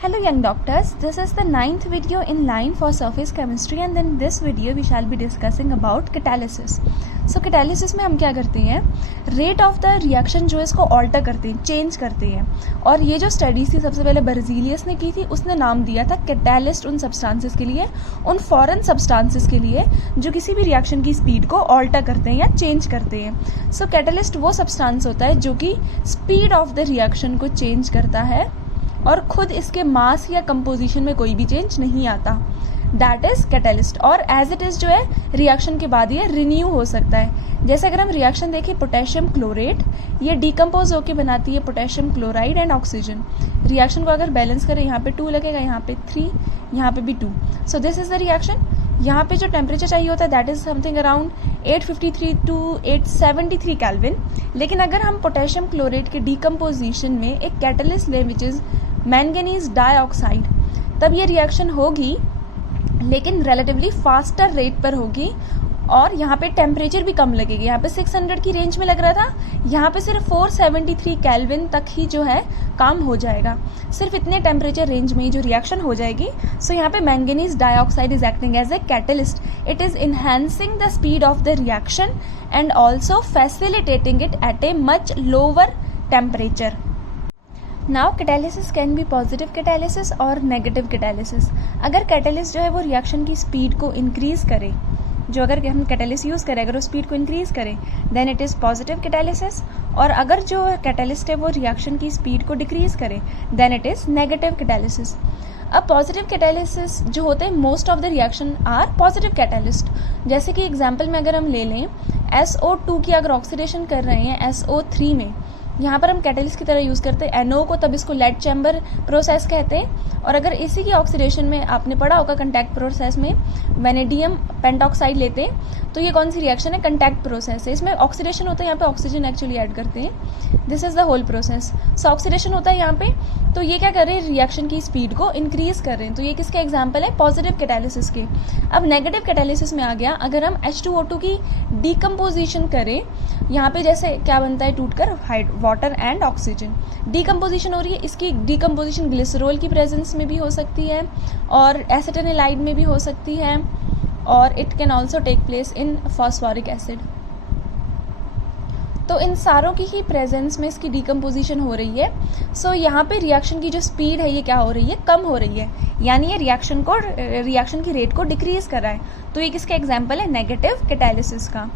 Hello young doctors, this is the 9th video in line for surface chemistry and in this video we shall be discussing about catalysis. So catalysis में हम क्या करते हैं, rate of the reaction जो है इसको alter करते हैं, चेंज करते हैं. और ये जो स्टडीज थी सबसे पहले बर्जीलियस ने की थी, उसने नाम दिया था कैटालिस्ट उन सब्सटेंसेस के लिए, उन फॉरेन सब्सटेंसेस के लिए जो किसी भी रिएक्शन की स्पीड को ऑल्टर करते हैं या चेंज करते हैं. सो कैटालिस्ट वो सब्सटेंस होता है जो कि स्पीड ऑफ द रिएक्शन को चेंज करता है और खुद इसके मास या कंपोजिशन में कोई भी चेंज नहीं आता. That is catalyst. और एज इट इज जो है रिएक्शन के बाद ये रिन्यू हो सकता है. जैसे अगर हम रिएक्शन देखें पोटेशियम क्लोरेट, ये डिकम्पोज होकर बनाती है potassium chloride and oxygen. Reaction को अगर बैलेंस करें, यहाँ पे 2 लगेगा, यहाँ पे 3, यहाँ पे भी 2. So this is the reaction. यहाँ पे जो टेम्परेचर चाहिए होता है that is something around 853 to 873 kelvin. लेकिन अगर हम पोटेशियम क्लोरेट के डिकम्पोजिशन में एक कैटलिस्ट लें विच इज मैंगनीज डाइऑक्साइड, तब ये रिएक्शन होगी लेकिन रिलेटिवली फास्टर रेट पर होगी और यहाँ पे टेम्परेचर भी कम लगेगी. यहाँ पे 600 की रेंज में लग रहा था, यहाँ पे सिर्फ 473 केल्विन तक ही जो है काम हो जाएगा. सिर्फ इतने टेम्परेचर रेंज में ही जो रिएक्शन हो जाएगी. सो यहाँ पे manganese dioxide is acting as a catalyst. It is enhancing the speed of the reaction and also facilitating it at a much lower temperature. Now catalysis can be positive catalysis or negative catalysis. अगर catalyst जो है वो reaction की speed को increase करे, जो अगर हम कैटालिस्ट यूज करें अगर वो स्पीड को इंक्रीज करे then it is positive catalysis. और अगर जो कैटालिस्ट है वो रिएक्शन की स्पीड को डिक्रीज करे then it is negative catalysis. अब पॉजिटिव कैटालिसिस जो होते हैं most of the reaction are positive catalyst. जैसे कि एग्जांपल में अगर हम ले लें SO2 की अगर ऑक्सीडेशन कर रहे हैं SO3 में, यहाँ पर हम कैटलिस्ट की तरह यूज करते हैं NO को, तब इसको लेड चैम्बर प्रोसेस कहते हैं. और अगर इसी की ऑक्सीडेशन में आपने पढ़ा होगा कंटैक्ट प्रोसेस में वेनेडियम पेंटॉक्साइड लेते हैं, तो ये कौन सी रिएक्शन है, कंटैक्ट प्रोसेस है. इसमें ऑक्सीडेशन होता है, यहाँ पे ऑक्सीजन एक्चुअली ऐड करते हैं. This is the whole process. So oxidation होता है यहाँ पे, तो ये क्या कर रहे हैं, रिएक्शन की स्पीड को इंक्रीज कर रहे हैं. तो ये किसका एग्जाम्पल है, पॉजिटिव कैटालिसिस के. अब नेगेटिव कैटालिसिस में आ गया, अगर हम H2O2 की डिकम्पोजिशन करें, यहाँ पे जैसे क्या बनता है टूटकर वाटर एंड ऑक्सीजन. डिकम्पोजिशन हो रही है, इसकी डिकम्पोजिशन ग्लिसरॉल की प्रेजेंस में भी हो सकती है और एसिटाइलाइड में भी हो सकती है और it can also take place in phosphoric acid. तो इन सारों की ही प्रेजेंस में इसकी डिकम्पोजिशन हो रही है. सो यहाँ पे रिएक्शन की जो स्पीड है ये क्या हो रही है, कम हो रही है, यानी ये रिएक्शन की रेट को डिक्रीज कर रहा है. तो ये किसका एग्जाम्पल है, नेगेटिव कैटालिसिस का.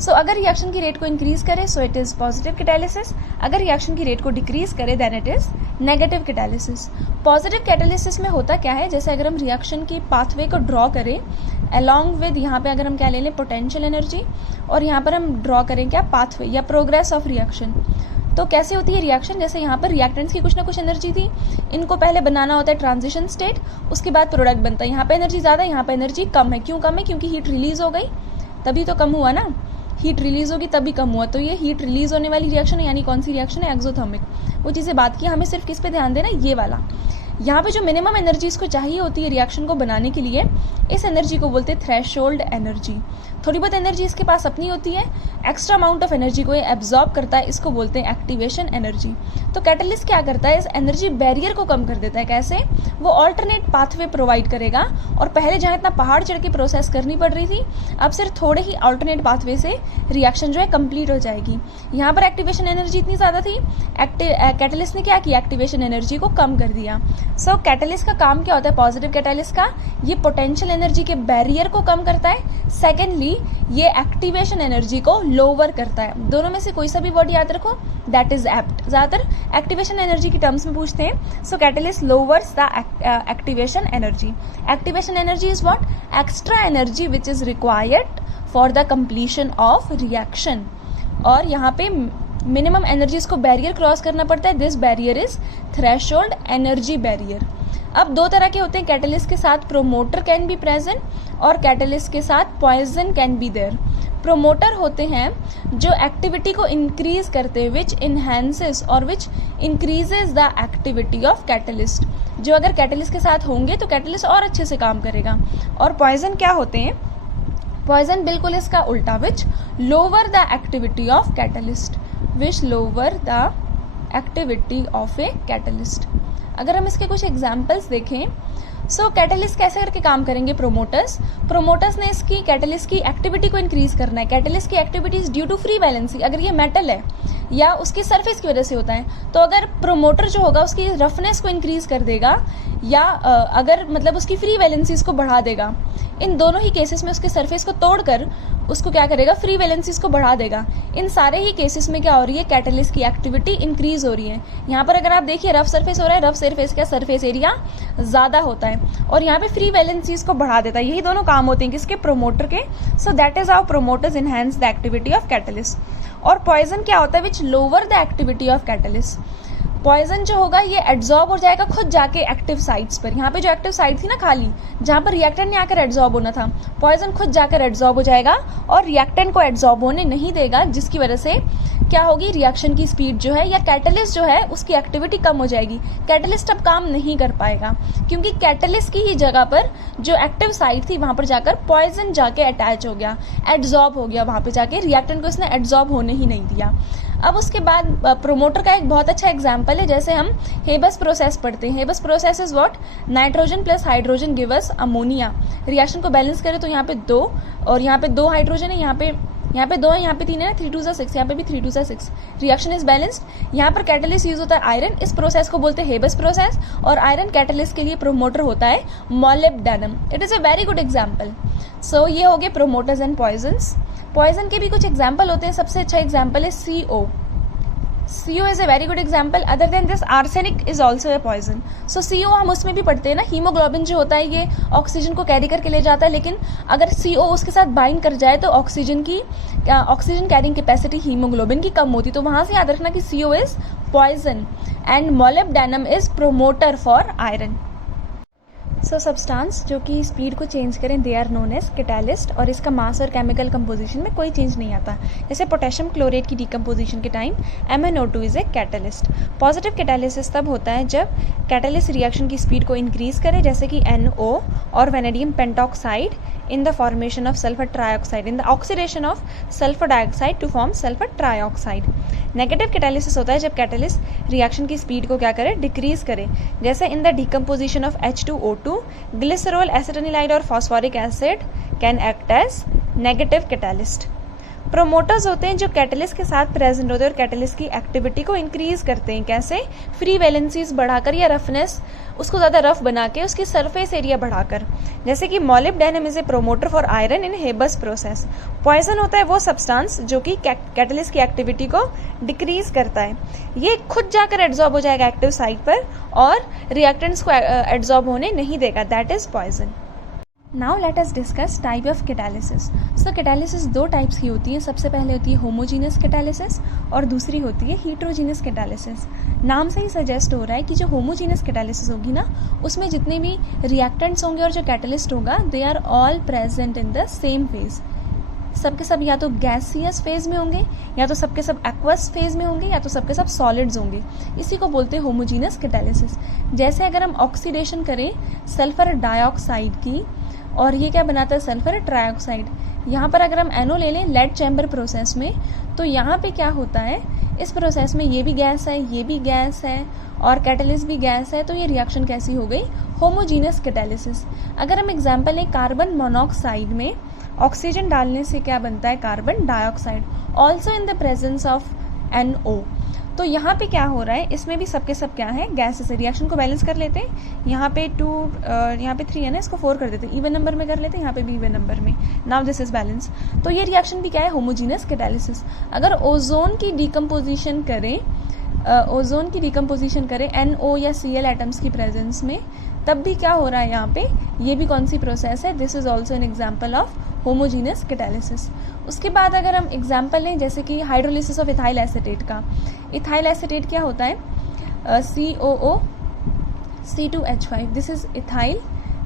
सो अगर रिएक्शन की रेट को इंक्रीज करे so it is positive catalysis. अगर रिएक्शन की रेट को डिक्रीज करे then it is negative catalysis. Positive catalysis में होता क्या है, जैसे अगर हम रिएक्शन की पाथवे को ड्रॉ करें अलॉन्ग विद, यहाँ पे अगर हम क्या ले लें पोटेंशियल एनर्जी, और यहाँ पर हम ड्रॉ करें क्या, पाथवे या प्रोग्रेस ऑफ रिएक्शन. तो कैसे होती है रिएक्शन, जैसे यहाँ पर रिएक्टेंट्स की कुछ ना कुछ एनर्जी थी, इनको पहले बनाना होता है ट्रांजिशन स्टेट, उसके बाद प्रोडक्ट बनता है. यहाँ पे एनर्जी ज़्यादा है, यहाँ पे एनर्जी कम है. क्यों कम है, क्योंकि हीट रिलीज हो गई तभी तो कम हुआ ना, हीट रिलीज होगी तभी कम हुआ. तो ये हीट रिलीज होने वाली रिएक्शन है, यानी कौन सी रिएक्शन है, एक्सोथर्मिक. वो चीज़ें बात की, हमें सिर्फ किस पे ध्यान देना, ये वाला. यहाँ पे जो मिनिमम एनर्जी इसको चाहिए होती है रिएक्शन को बनाने के लिए, इस एनर्जी को बोलते हैं थ्रेशोल्ड एनर्जी. थोड़ी बहुत एनर्जी इसके पास अपनी होती है, एक्स्ट्रा अमाउंट ऑफ एनर्जी को ये एब्जॉर्ब करता है, इसको बोलते हैं एक्टिवेशन एनर्जी. तो कैटलिस्ट क्या करता है, इस एनर्जी बैरियर को कम कर देता है. कैसे, वो ऑल्टरनेट पाथवे प्रोवाइड करेगा. और पहले जहाँ इतना पहाड़ चढ़ के प्रोसेस करनी पड़ रही थी, अब सिर्फ थोड़े ही ऑल्टरनेट पाथवे से रिएक्शन जो है कंप्लीट हो जाएगी. यहाँ पर एक्टिवेशन एनर्जी इतनी ज़्यादा थी, कैटलिस्ट ने क्या किया, एक्टिवेशन एनर्जी को कम कर दिया. सो कैटलिस्ट का काम क्या होता है, पॉजिटिव कैटलिस्ट का, ये पोटेंशियल एनर्जी के बैरियर को कम करता है. सेकेंडली ये एक्टिवेशन एनर्जी को लोअर करता है. दोनों में से कोई सा भी वर्ड याद रखो, दैट इज एप्ट. ज्यादातर एक्टिवेशन एनर्जी की टर्म्स में पूछते हैं. So catalyst lowers the activation energy. Activation energy is what, extra energy which is required for the completion of reaction. और यहाँ पे मिनिमम एनर्जी को बैरियर क्रॉस करना पड़ता है. This barrier is threshold energy barrier. अब दो तरह के होते हैं कैटलिस्ट के साथ, प्रोमोटर कैन बी प्रेजेंट और कैटलिस्ट के साथ poison can be there. Promoter होते हैं जो एक्टिविटी को इंक्रीज करते हैं, विच इनहेंसेस और विच increases the activity of catalyst. जो अगर कैटलिस्ट के साथ होंगे तो कैटलिस्ट और अच्छे से काम करेगा. और पॉइजन क्या होते हैं, पॉइजन बिल्कुल इसका उल्टा, which lower the activity of catalyst, which lower the activity of a catalyst. अगर हम इसके कुछ एग्जाम्पल्स देखें, सो कैटलिस्ट कैसे करके काम करेंगे प्रोमोटर्स ने इसकी कैटलिस्ट की एक्टिविटी को इंक्रीज करना है। कैटलिस्ट की activity is due to free valency, अगर ये मेटल है या उसकी सरफेस की वजह से होता है, तो अगर प्रोमोटर जो होगा उसकी रफनेस को इंक्रीज कर देगा या अगर मतलब उसकी फ्री वैलेंसीज को बढ़ा देगा, इन दोनों ही केसेस में उसके सरफेस को तोड़कर उसको क्या करेगा, फ्री वैलेंसीज को बढ़ा देगा। इन सारे ही केसेस में क्या हो रही है, कैटलिस्ट की एक्टिविटी इंक्रीज हो रही है। यहाँ पर अगर आप देखिए रफ सरफेस हो रहा है, रफ सरफेस का सरफेस एरिया ज़्यादा होता है और यहाँ पे फ्री वैलेंसीज को बढ़ा देता है। यही दोनों काम होते हैं किसके, प्रोमोटर के। So that is how promoters enhance the activity of catalyst. और पॉइजन क्या होता है, which lower the activity of catalyst. Poison जो होगा ये एड्जॉर्ब हो जाएगा खुद जाके एक्टिव साइट्स पर। यहाँ पे जो एक्टिव साइट थी ना खाली, जहाँ पर रिएक्टेंट ने आकर एड्जॉर्ब होना था, पॉइजन खुद जाकर एड्जॉर्ब हो जाएगा और रिएक्टेंट को एड्जॉर्ब होने नहीं देगा, जिसकी वजह से क्या होगी, रिएक्शन की स्पीड जो है या कैटलिस्ट जो है उसकी एक्टिविटी कम हो जाएगी। कैटलिस्ट अब काम नहीं कर पाएगा क्योंकि कैटलिस्ट की ही जगह पर जो एक्टिव साइट थी वहां पर जाकर पॉइजन जाके अटैच हो गया, एड्जॉर्ब हो गया, वहां पे जाके रिएक्टेंट को इसने एड्जॉर्ब होने ही नहीं दिया। अब उसके बाद प्रोमोटर का एक बहुत अच्छा एग्जाम्पल है, जैसे हम हेबस प्रोसेस पढ़ते हैं। Haber's process is what, nitrogen plus hydrogen give us ammonia. Reaction को बैलेंस करें तो यहाँ पे 2 और यहाँ पे 2 हाइड्रोजन है, यहाँ पे 2 है, यहाँ पे 3 है, 3 2 6, यहाँ पे भी 3 2 6। Reaction is balanced. यहाँ पर कैटलिस्ट यूज होता है आयरन, इस प्रोसेस को बोलते हैं हेबस प्रोसेस, और आयरन कैटलिस्ट के लिए प्रोमोटर होता है molybdenum. It is a very good example. So ये हो गए प्रोमोटर्स एंड पॉइजन्स। पॉइजन के भी कुछ एग्जाम्पल होते हैं। सबसे अच्छा एग्जाम्पल है CO। CO is a very good example. Other than this, arsenic is also a poison. So CO हम उसमें भी पढ़ते हैं ना, हीमोग्लोबिन जो होता है ये ऑक्सीजन को कैरी करके ले जाता है, लेकिन अगर CO उसके साथ बाइंड कर जाए तो ऑक्सीजन कैरिंग कैपेसिटी हीमोग्लोबिन की कम होती है। तो वहां से याद रखना कि CO is poison and molybdenum is promoter for iron. So substance जो कि स्पीड को चेंज करें, they are known as catalyst, और इसका मास और केमिकल कंपोजिशन में कोई चेंज नहीं आता। जैसे पोटेशियम क्लोरेट की डिकम्पोजिशन के time MnO2 is a catalyst. Positive catalysis तब होता है जब कैटालिस्ट रिएक्शन की स्पीड को इंक्रीज करे, जैसे कि NO और vanadium pentoxide in the formation of sulfur trioxide, in the oxidation of sulfur dioxide to form sulfur trioxide. Negative catalysis होता है जब कैटालिस्ट रिएक्शन की स्पीड को क्या करे, डिक्रीज करे, जैसे in the decomposition of H2O2 glycerol, acetanilide और phosphoric acid can act as negative catalyst. Promoters होते हैं जो कैटलिस्ट के साथ प्रेजेंट होते हैं और कैटलिस्ट की एक्टिविटी को इंक्रीज करते हैं। कैसे, फ्री वैलेंसीज बढ़ाकर या रफनेस उसको ज़्यादा रफ बना के उसकी सरफेस एरिया बढ़ाकर, जैसे कि molybdenum is a promoter for iron in Haber's process. Poison होता है वो सब्सटेंस जो कि कैटलिस्ट की एक्टिविटी को डिक्रीज करता है, ये खुद जाकर एड्जॉर्ब हो जाएगा एक्टिव साइट पर और रिएक्टेंट्स को एड्जॉर्ब होने नहीं देगा, that is poison. Now let us discuss type of catalysis. So catalysis 2 types की होती है। सबसे पहले होती है होमोजीनियस कैटालिसिस और दूसरी होती है हीट्रोजीनियस कैटालिसिस। नाम से ही सजेस्ट हो रहा है कि जो होमोजीनियस कैटालिसिस होगी ना, उसमें जितने भी रिएक्टेंट्स होंगे और जो कैटलिस्ट होगा, they are all present in the same phase. सबके सब या तो गैसियस फेज में होंगे, या तो सबके सब एक्वस फेज में होंगे, या तो सबके सब सॉलिड्स होंगे। इसी को बोलते हैं होमोजीनियस कैटालिसिस। जैसे अगर हम ऑक्सीडेशन करें सल्फर डाइऑक्साइड की, और ये क्या बनाता है, सल्फर ट्राइऑक्साइड। यहाँ पर अगर हम NO ले लें लेड चैम्बर प्रोसेस में, तो यहाँ पे क्या होता है, इस प्रोसेस में ये भी गैस है, ये भी गैस है और कैटलिस्ट भी गैस है, तो ये रिएक्शन कैसी हो गई, होमोजीनियस कैटालिसिस। अगर हम एग्जांपल लें कार्बन मोनोऑक्साइड में ऑक्सीजन डालने से क्या बनता है, carbon dioxide, also in the presence of NO। तो यहाँ पे क्या हो रहा है, इसमें भी सबके सब क्या है, गैसेस है। रिएक्शन को बैलेंस कर लेते हैं, यहाँ पे 2 यहाँ पे 3 है ना, इसको 4 कर देते हैं, इवन नंबर में कर लेते हैं, यहाँ पे भी इवन नंबर में। Now this is balance. तो ये रिएक्शन भी क्या है, होमोजीनियस कैटालिसिस। अगर ओजोन की डिकम्पोजिशन करें, NO या Cl एटम्स की प्रेजेंस में, तब भी क्या हो रहा है यहाँ पे, ये भी कौन सी प्रोसेस है, this is also an example of homogeneous catalysis. उसके बाद अगर हम एग्जाम्पल लें जैसे कि हाइड्रोलिसिस ऑफ इथाइल एसीटेट का। इथाइल एसीटेट क्या होता है, COO C2H5, this is ethyl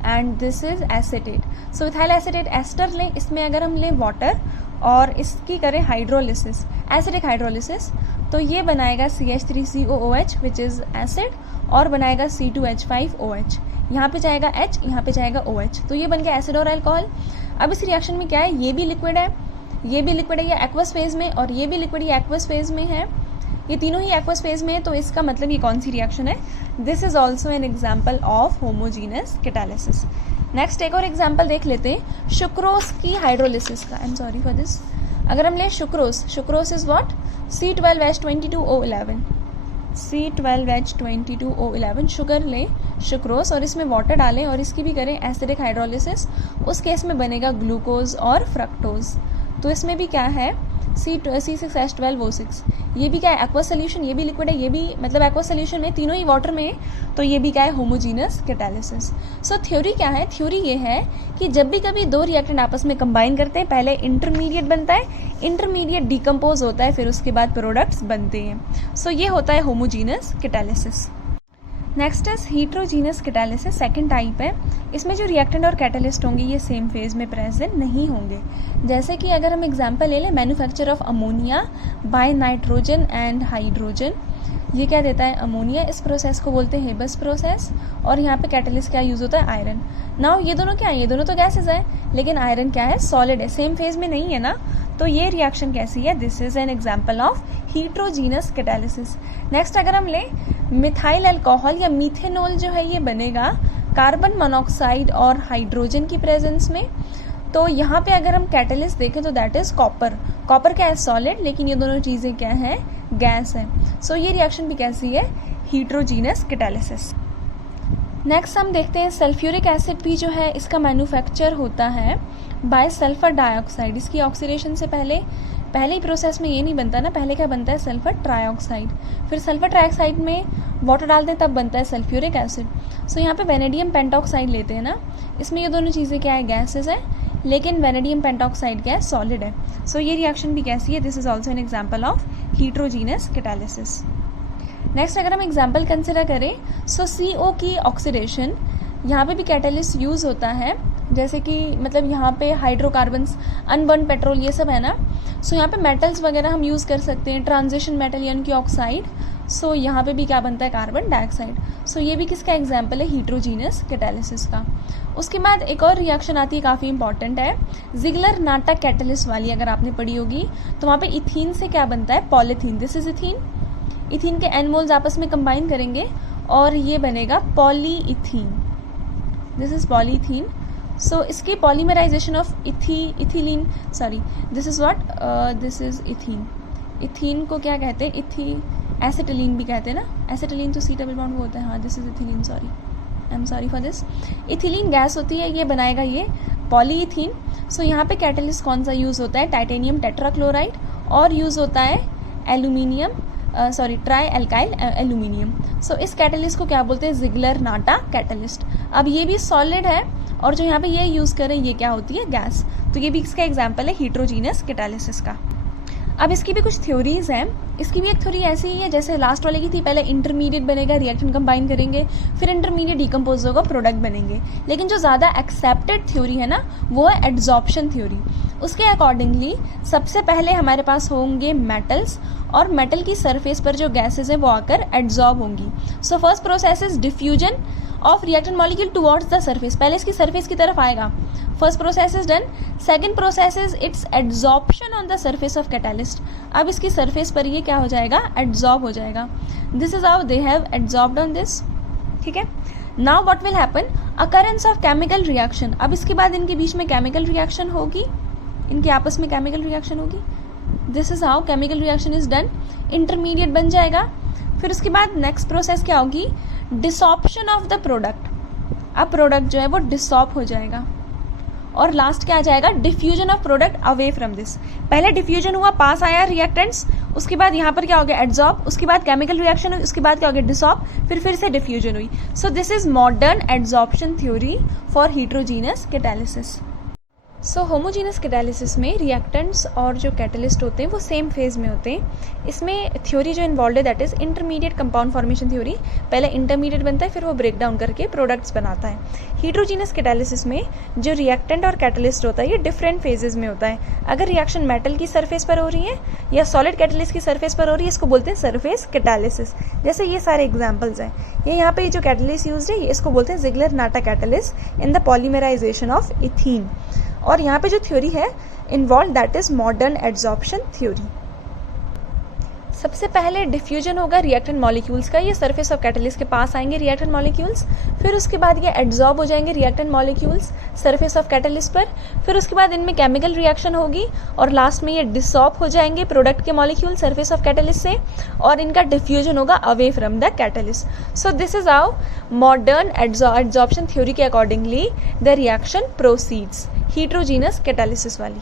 and this is acetate. So ethyl acetate ester लें, इसमें अगर हम लें वाटर और इसकी करें हाइड्रोलिसिस, एसिडिक हाइड्रोलिसिस, तो ये बनाएगा CH3COOH विच इज एसिड, और बनाएगा C2H5OH। यहाँ पे जाएगा H, यहाँ पे जाएगा OH, तो ये बन गया एसिड और अल्कोहल। अब इस रिएक्शन में क्या है, ये भी लिक्विड है, ये भी लिक्विड है, ये एक्वस फेज में, और ये भी लिक्विड, ये एक्वस फेज में है, ये तीनों ही एक्वस फेज में है, तो इसका मतलब ये कौन सी रिएक्शन है? This is also an example of homogeneous catalysis. Next एक और एग्जाम्पल देख लेते हैं सुक्रोज की हाइड्रोलिसिस का। I am sorry for this. अगर हम लें sucrose is what? C12H22O11, C12H22O11 sugar लें सुक्रोज और इसमें वाटर डालें और इसकी भी करें एसिडिक हाइड्रोलिसिस, उस केस में बनेगा ग्लूकोज और फ्रक्टोज। तो इसमें भी क्या है? C6H12O6, ये भी क्या है? एक्वा सोल्यूशन, ये भी लिक्विड है, ये भी मतलब एक्वा सोल्यूशन में, तीनों ही वाटर में है, तो ये भी क्या है? Homogeneous catalysis. सो थ्योरी क्या है? थ्योरी ये है कि जब भी कभी दो रिएक्टेंट आपस में कंबाइन करते हैं, पहले इंटरमीडिएट बनता है, इंटरमीडिएट डिकम्पोज होता है, फिर उसके बाद प्रोडक्ट्स बनते हैं। सो ये होता है homogeneous catalysis. Next is heterogeneous catalysis, second type है। इसमें जो रिएक्टेंट और कैटालिस्ट होंगे ये सेम फेज में प्रेजेंट नहीं होंगे। जैसे कि अगर हम एग्जांपल ले लें, manufacture of ammonia by nitrogen and hydrogen, ये क्या देता है? अमोनिया। इस प्रोसेस को बोलते हैं हेबस प्रोसेस, और यहाँ पे कैटालिस्ट क्या यूज होता है? आयरन। नाउ ये दोनों क्या है? ये दोनों तो गैसेज है, लेकिन आयरन क्या है? सॉलिड है, सेम फेज में नहीं है ना, तो ये रिएक्शन कैसी है? This is an example of heterogeneous catalysis. Next अगर हम लें मिथाइल अल्कोहल या मीथेनॉल, जो है ये बनेगा कार्बन मोनोऑक्साइड और हाइड्रोजन की प्रेजेंस में। तो यहाँ पे अगर हम कैटालिस्ट देखें तो दैट इज कॉपर। कॉपर क्या है? सॉलिड, लेकिन ये दोनों चीजें क्या है? गैस है। सो ये रिएक्शन भी कैसी है? हीट्रोजीनस कैटालिसिस। नेक्स्ट हम देखते हैं सल्फ्यूरिक एसिड भी जो है इसका मैन्युफैक्चर होता है बाय सल्फर डाइऑक्साइड। इसकी ऑक्सीडेशन से पहले ही प्रोसेस में ये नहीं बनता ना, पहले क्या बनता है? सल्फर ट्राइऑक्साइड, फिर सल्फर ट्राइऑक्साइड में वाटर डालते हैं तब बनता है सल्फ्यूरिक एसिड। सो यहाँ पे वेनेडियम पेंटॉक्साइड लेते हैं ना, इसमें ये दोनों चीज़ें क्या है? गैसेज है, लेकिन वेनेडियम पेंटॉक्साइड क्या है? सॉलिड है। सो ये रिएक्शन भी कैसी है? This is also an example of heterogeneous catalysis. Next अगर हम एग्जाम्पल कंसिडर करें, सो CO की ऑक्सीडेशन, यहाँ पे भी कैटालिस्ट यूज होता है। जैसे कि मतलब यहाँ पे हाइड्रोकार्बन्स, अनबर्न पेट्रोल, ये सब है ना। सो यहाँ पे मेटल्स वगैरह हम यूज़ कर सकते हैं, ट्रांजिशन मेटल यानी कि ऑक्साइड। सो यहाँ पे भी क्या बनता है? Carbon dioxide. सो ये भी किसका एग्जाम्पल है? हीट्रोजीनस कैटालिसिस का। उसके बाद एक और रिएक्शन आती है, काफ़ी इंपॉर्टेंट है, जिगलर नाटा कैटालिस्ट वाली, अगर आपने पढ़ी होगी तो वहाँ पे इथीन से क्या बनता है? Polythene. This is ethene. Ethene के एन मोल्स आपस में कंबाइन करेंगे और ये बनेगा polyethene. This is polythene. So इसकी polymerization of ethylene, sorry this is what? This is ethene. Ethene को क्या कहते हैं? एसिटिलीन भी कहते हैं ना। एसिटिलीन तो C डबल बॉन्ड को होता है। हाँ, this is ethylene, sorry, I am sorry for this. Ethylene gas होती है, ये बनाएगा ये पॉलीइथीन। सो यहाँ पे कैटालिस्ट कौन सा यूज होता है? टाइटेनियम टेट्राक्लोराइड, और यूज होता है एल्यूमिनियम, ट्राई एल्काइल एल्यूमिनियम। सो इस कैटालिस्ट को क्या बोलते हैं? जिगलर नाटा कैटालिस्ट। अब ये भी सॉलिड है, और जो यहाँ पे ये यूज करें ये क्या होती है? गैस। तो ये भी इसका एग्जाम्पल है हीट्रोजीनस कैटालिसिस का। अब इसकी भी कुछ थ्योरीज हैं। इसकी भी एक थ्योरी ऐसी ही है जैसे लास्ट वाले की थी, पहले इंटरमीडिएट बनेगा, रिएक्शन कंबाइन करेंगे, फिर इंटरमीडिएट डिकम्पोज होगा, प्रोडक्ट बनेंगे। लेकिन जो ज़्यादा एक्सेप्टेड थ्योरी है ना, वो है एड्जॉर्प्शन थ्योरी। उसके अकॉर्डिंगली सबसे पहले हमारे पास होंगे मेटल्स, और मेटल की सरफेस पर जो गैसेज हैं वो आकर एड्जॉर्ब होंगी। So first process is diffusion of reactant molecule towards the surface, पहले इसकी सरफेस की तरफ आएगा। First process is done. Second process is it's adsorption on the surface of catalyst. अब इसकी सरफेस पर ये क्या हो जाएगा? एड्जॉर्ब हो जाएगा। This is how they have adsorbed on this. ठीक है। Now what will happen? Occurrence of chemical reaction. अब इसके बाद इनके बीच में केमिकल रिएक्शन होगी, इनके आपस में केमिकल रिएक्शन होगी। This is how chemical reaction is done. Intermediate बन जाएगा। फिर उसके बाद नेक्स्ट प्रोसेस क्या होगी? Desorption of the product. अब प्रोडक्ट जो है वो डिसॉर्ब हो जाएगा, और लास्ट क्या आ जाएगा? Diffusion of product away from this. पहले डिफ्यूजन हुआ, पास आया रिएक्टेंट्स, उसके बाद यहाँ पर क्या हो गया? एड्जॉर्ब, उसके बाद केमिकल रिएक्शन हुई, उसके बाद क्या हो गया? डिसॉर्ब, फिर से डिफ्यूजन हुई। So this is modern adsorption theory for heterogeneous catalysis. So homogeneous catalysis में रिएक्टेंट्स और जो कैटलिस्ट होते हैं वो सेम फेज में होते हैं। इसमें थ्योरी जो इन्वॉल्व है that is intermediate compound formation theory. पहले इंटरमीडिएट बनता है, फिर वो ब्रेक डाउन करके प्रोडक्ट्स बनाता है। हीट्रोजीनस कैटालिसिस में जो रिएक्टेंट और कैटलिस्ट होता है ये डिफरेंट फेजेस में होता है। अगर रिएक्शन मेटल की सरफेस पर हो रही है या सॉलिड कैटलिस्ट की सरफेस पर हो रही है, इसको बोलते हैं सरफेस कैटालिसिस। जैसे ये सारे एग्जाम्पल्स हैं। ये यहाँ पे जो कैटलिस्ट यूज है इसको बोलते हैं Ziegler Natta catalyst in the polymerisation of ethene. और यहाँ पे जो थ्योरी है involve that is modern adsorption theory. सबसे पहले डिफ्यूजन होगा रिएक्टेंट मॉलिक्यूल्स का, ये सरफेस ऑफ कैटलिस्ट के पास आएंगे रिएक्टेंट मॉलिक्यूल्स, फिर उसके बाद ये एड्जॉर्ब हो जाएंगे reactant molecules surface of catalyst पर, फिर उसके बाद इनमें केमिकल रिएक्शन होगी और लास्ट में ये डिसॉर्ब हो जाएंगे प्रोडक्ट के मॉलिक्यूल सरफेस ऑफ कैटलिस्ट से और इनका डिफ्यूजन होगा away from the catalyst. So this is how modern adsorption theory के accordingly the reaction proceeds, heterogeneous catalysis वाली।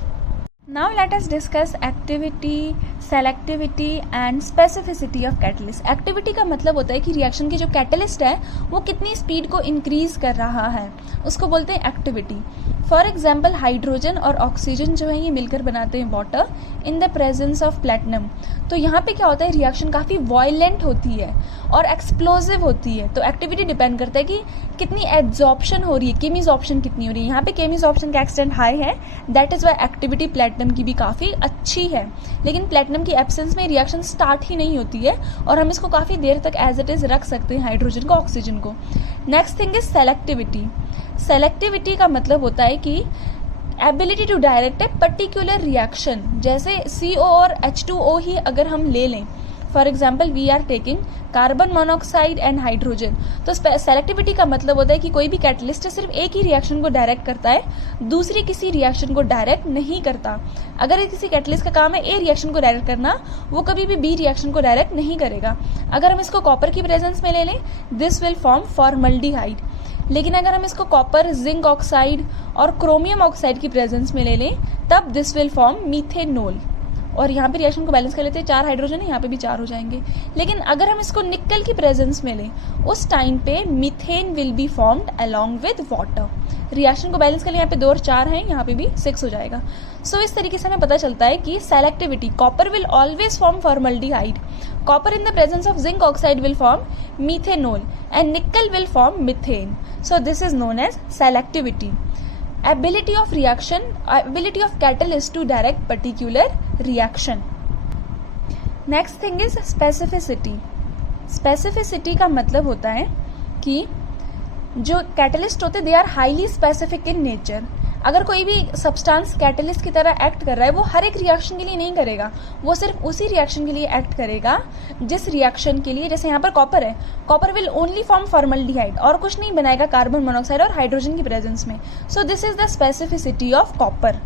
Now let us discuss activity, selectivity and specificity of catalyst. Activity का मतलब होता है कि रिएक्शन की जो कैटलिस्ट है वो कितनी स्पीड को इंक्रीज कर रहा है, उसको बोलते हैं एक्टिविटी। फॉर एग्जाम्पल हाइड्रोजन और ऑक्सीजन जो है ये मिलकर बनाते हैं water in the presence of platinum. तो यहाँ पे क्या होता है, रिएक्शन काफ़ी वायलेंट होती है और एक्सप्लोजिव होती है। तो एक्टिविटी डिपेंड करता है कि कितनी एब्जॉर्प्शन हो रही है, केमिसॉर्प्शन कितनी हो रही है। यहाँ पे केमिसॉर्प्शन का एक्सटेंट हाई है, that is why activity platinum की भी काफ़ी अच्छी है। लेकिन प्लेटिनम की एब्सेंस में रिएक्शन स्टार्ट ही नहीं होती है और हम इसको काफ़ी देर तक एज इट इज रख सकते हैं हाइड्रोजन को, ऑक्सीजन को। Next thing is selectivity. Selectivity का मतलब होता है कि ability to direct a particular reaction, जैसे CO और H2O ही अगर हम ले लें, for example we are taking carbon monoxide and hydrogen, तो सेलेक्टिविटी का मतलब होता है कि कोई भी कैटलिस्ट सिर्फ एक ही रिएक्शन को डायरेक्ट करता है, दूसरी किसी रिएक्शन को डायरेक्ट नहीं करता। अगर किसी कैटलिस्ट का काम है ए रिएक्शन को डायरेक्ट करना, वो कभी भी बी रिएक्शन को डायरेक्ट नहीं करेगा। अगर हम इसको कॉपर की प्रेजेंस में ले लें, दिस विल फॉर्म फॉर्मल्डिहाइड। लेकिन अगर हम इसको कॉपर, जिंक ऑक्साइड और क्रोमियम ऑक्साइड की प्रेजेंस में ले लें, तब दिस विल फॉर्म मीथेनॉल। और यहाँ पे रिएक्शन को बैलेंस कर लेते हैं, 4 हाइड्रोजन है, यहाँ पे भी 4 हो जाएंगे। लेकिन अगर हम इसको निकल की प्रेजेंस में लें, उस टाइम पे methane will be formed along with water. Reaction को बैलेंस कर लिए, यहाँ पे 2 और 4 हैं, यहाँ पे भी 6 हो जाएगा। सो इस तरीके से हमें पता चलता है कि selectivity, copper will always form formaldehyde, copper in the presence of zinc oxide will form methanol and nickel will form methane. So this is known as selectivity. Ability of reaction, ability of catalyst to direct particular reaction. Next thing is specificity. Specificity का मतलब होता है कि जो catalyst होते they are highly specific in nature. अगर कोई भी सब्सटेंस कैटलिस्ट की तरह एक्ट कर रहा है, वो हर एक रिएक्शन के लिए नहीं करेगा, वो सिर्फ उसी रिएक्शन के लिए एक्ट करेगा जिस रिएक्शन के लिए, जैसे यहाँ पर कॉपर है, copper will only form formaldehyde और कुछ नहीं बनाएगा कार्बन मोनोऑक्साइड और हाइड्रोजन की प्रेजेंस में। सो this is the specificity of copper.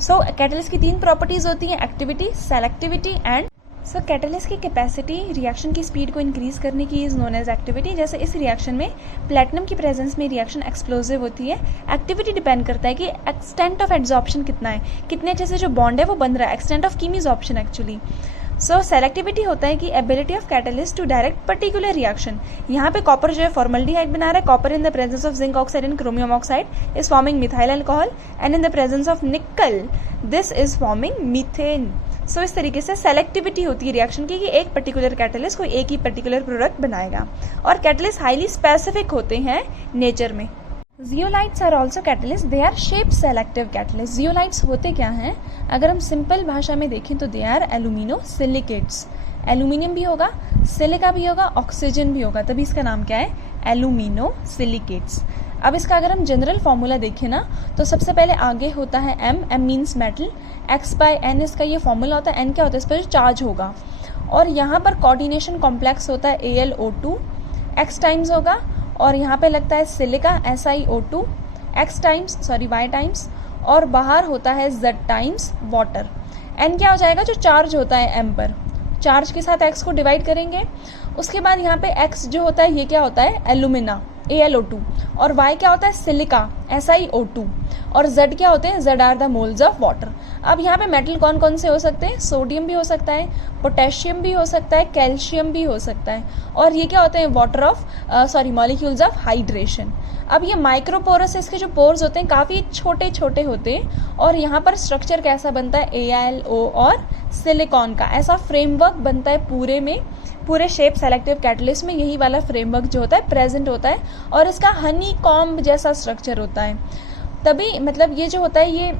So catalyst की 3 प्रॉपर्टीज होती हैं, activity, selectivity and. So catalyst की कैपेसिटी रिएक्शन की स्पीड को इंक्रीज करने की इज नोन एज एक्टिविटी। जैसे इस रिएक्शन में प्लेटिनम की प्रेजेंस में रिएक्शन एक्सप्लोजिव होती है। एक्टिविटी डिपेंड करता है कि एक्सटेंट ऑफ एब्जॉर्प्शन कितना है, कितने अच्छे से जो बॉन्ड है वो बन रहा है, extent of chemisorption actually. So selectivity होता है कि ability of catalyst to direct particular reaction. यहाँ पे कॉपर जो है फॉर्मल्डिहाइड बना रहा है, copper in the presence of zinc oxide and chromium oxide is forming methyl alcohol and in the presence of nickel this is forming methane. So इस तरीके से सेलेक्टिविटी होती है रिएक्शन की कि एक पर्टिकुलर कैटलिस्ट कोई एक ही पर्टिकुलर प्रोडक्ट बनाएगा। और कैटलिस्ट हाईली स्पेसिफिक होते हैं नेचर में। Zeolites are also catalyst, they are shape selective catalyst. Zeolites होते क्या हैं, अगर हम सिंपल भाषा में देखें तो they are alumino silicates. Aluminium भी होगा, सिलिका भी होगा, ऑक्सीजन भी होगा, तभी इसका नाम क्या है, एल्यूमिनो सिलिकेट्स। अब इसका अगर हम जनरल फॉर्मूला देखें ना, तो सबसे पहले आगे होता है M मीन्स मेटल, X/N इसका ये फॉर्मूला होता है। N क्या होता है, इस पर जो चार्ज होगा, और यहाँ पर कोऑर्डिनेशन कॉम्प्लेक्स होता है AlO2, X टाइम्स होगा, और यहाँ पे लगता है सिलिका SiO2, Y टाइम्स, और बाहर होता है Z टाइम्स वाटर। N क्या हो जाएगा, जो चार्ज होता है M पर, चार्ज के साथ X को डिवाइड करेंगे। उसके बाद यहाँ पे X जो होता है ये क्या होता है, एल्यूमिना AlO2, और Y क्या होता है, सिलिका SiO2, और Z क्या होते हैं, Z are the moles of water. अब यहाँ पे मेटल कौन कौन से हो सकते हैं, सोडियम भी हो सकता है, पोटेशियम भी हो सकता है, कैल्शियम भी हो सकता है, और ये क्या होते हैं, water of molecules of hydration. अब ये माइक्रोपोरस, इसके जो पोर्स होते हैं काफ़ी छोटे छोटे होते हैं, और यहाँ पर स्ट्रक्चर कैसा बनता है, AlO और सिलिकॉन का ऐसा फ्रेमवर्क बनता है पूरे शेप सेलेक्टिव कैटलिस्ट में। यही वाला फ्रेमवर्क जो होता है प्रेजेंट होता है, और इसका हनी कॉम्ब जैसा स्ट्रक्चर होता है। तभी मतलब ये जो होता है ये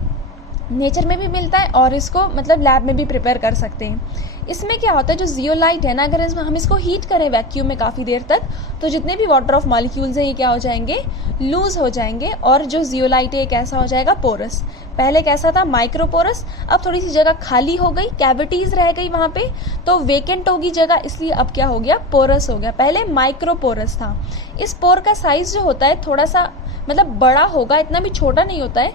नेचर में भी मिलता है और इसको मतलब लैब में भी प्रिपेयर कर सकते हैं। इसमें क्या होता है, जो जियोलाइट है ना, अगर हम इसको हीट करें वैक्यूम में काफ़ी देर तक, तो जितने भी वाटर ऑफ मॉलिक्यूल्स हैं ये क्या हो जाएंगे, लूज हो जाएंगे, और जो जियोलाइट है ये कैसा हो जाएगा, पोरस। पहले कैसा था, माइक्रोपोरस, अब थोड़ी सी जगह खाली हो गई, कैविटीज रह गई वहाँ पे, तो वेकेंट होगी जगह, इसलिए अब क्या हो गया, पोरस हो गया। पहले माइक्रोपोरस था। इस पोर का साइज जो होता है थोड़ा सा मतलब बड़ा होगा, इतना भी छोटा नहीं होता है,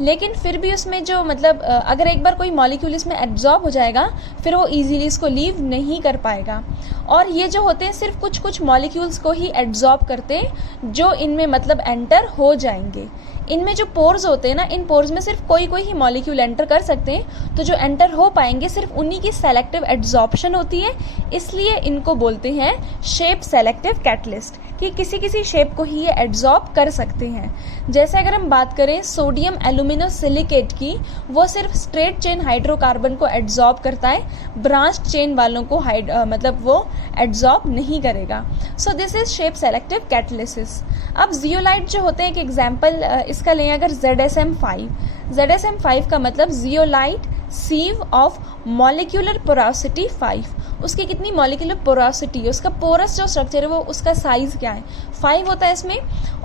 लेकिन फिर भी उसमें जो मतलब अगर एक बार कोई मॉलिक्यूल इसमें एब्जॉर्ब हो जाएगा फिर वो इजीली इसको लीव नहीं कर पाएगा। और ये जो होते हैं सिर्फ कुछ कुछ मॉलिक्यूल्स को ही एब्जॉर्ब करते हैं जो इनमें मतलब एंटर हो जाएंगे। इनमें जो पोर्स होते हैं ना, इन पोर्स में सिर्फ कोई कोई ही मॉलिक्यूल एंटर कर सकते हैं, तो जो एंटर हो पाएंगे सिर्फ उन्हीं की सेलेक्टिव एब्जॉर्प्शन होती है, इसलिए इनको बोलते हैं शेप सेलेक्टिव कैटलिस्ट, कि किसी किसी शेप को ही ये एब्जॉर्ब कर सकते हैं। जैसे अगर हम बात करें सोडियम एल्यूमिनोसिलिकेट की, वो सिर्फ स्ट्रेट चेन हाइड्रोकार्बन को एब्जॉर्ब करता है, ब्रांच चेन वालों को मतलब वो एब्जॉर्ब नहीं करेगा। सो this is shape selective catalysis. अब जियोलाइट जो होते हैं, एक एग्जाम्पल इसका लें अगर ZSM5, ZSM5 का मतलब जियोलाइट सीव ऑफ मॉलिक्यूलर पोरोसिटी 5। उसकी कितनी मॉलिक्यूलर पोरोसिटी है, उसका पोरस जो स्ट्रक्चर है वो, उसका साइज क्या है, 5 होता है इसमें।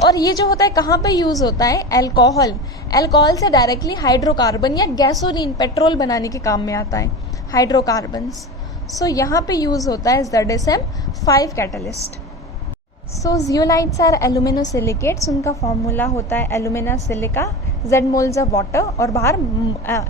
और ये जो होता है कहाँ पे यूज होता है, अल्कोहल, अल्कोहल से डायरेक्टली हाइड्रोकार्बन या गैसोलीन पेट्रोल बनाने के काम में आता है, हाइड्रोकार्बन्स। सो यहाँ पे यूज होता है ZSM5 catalyst. So zeolites are aluminosilicates, उनका फॉर्मूला होता है alumina silica, Z moles of water, और बाहर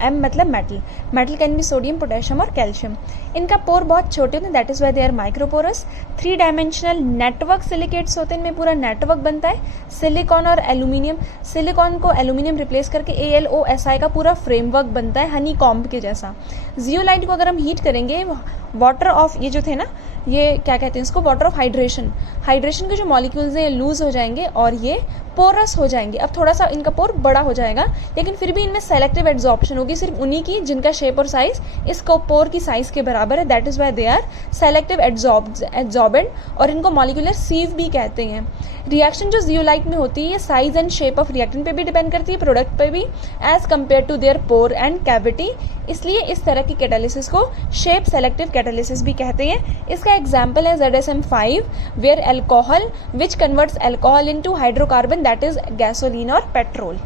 M मतलब metal, metal can be sodium, potassium और कैल्शियम। इनका पोर बहुत छोटे होते हैं, that is why they are microporous. 3 dimensional network silicates होते हैं, इनमें पूरा नेटवर्क बनता है, सिलिकॉन और एल्यूमिनियम, सिलिकॉन को एल्यूमिनियम रिप्लेस करके AlOSi का पूरा फ्रेमवर्क बनता है, हनी कॉम्ब के जैसा। जियोलाइट को अगर हम हीट करेंगे, वाटर ऑफ ये जो थे ना, ये क्या कहते हैं इसको, वाटर ऑफ हाइड्रेशन, हाइड्रेशन के जो मॉलिक्यूल्स हैं लूज हो जाएंगे और ये पोरस हो जाएंगे। अब थोड़ा सा इनका पोर बड़ा हो जाएगा, लेकिन फिर भी इनमें सेलेक्टिव एब्जॉर्प्शन होगी, सिर्फ उन्हीं की जिनका शेप और साइज इस पोर की साइज के बराबर है, that is why they are selective absorbent, और इनको मॉलिक्यूलर सीव भी कहते हैं। रिएक्शन जो जियोलाइट में होती है ये size and shape of reactant पे भी डिपेंड करती है, प्रोडक्ट पे भी, as compare to their pore and cavity, इसलिए इस तरह की कैटालिसिस को शेप सेलेक्टिव कैटालिसिस भी कहते हैं। इसका एग्जाम्पल है ZSM5 where alcohol which converts alcohol into hydrocarbon, that is gasoline और पेट्रोल।